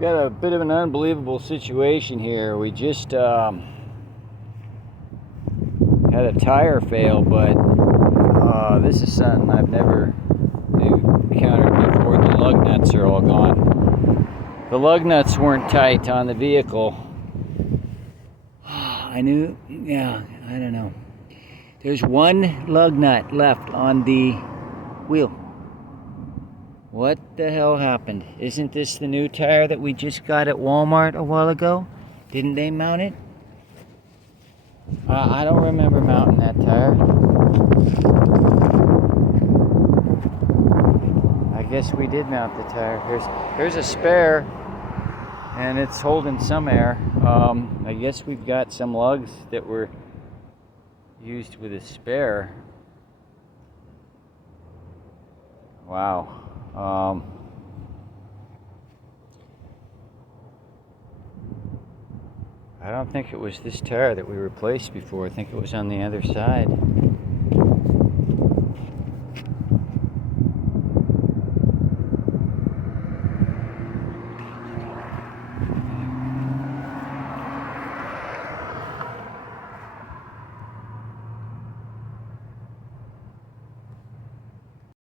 Got a bit of an unbelievable situation here. We just had a tire fail, but this is something I've never encountered before. The lug nuts are all gone. The lug nuts weren't tight on the vehicle. I knew, yeah, I don't know. There's one lug nut left on the wheel. What the hell happened? Isn't this the new tire that we just got at Walmart a while ago? Didn't they mount it? I don't remember mounting that tire. I guess we did mount the tire. Here's a spare, and it's holding some air. I guess we've got some lugs that were used with a spare. Wow. I don't think it was this tire that we replaced before. I think it was on the other side.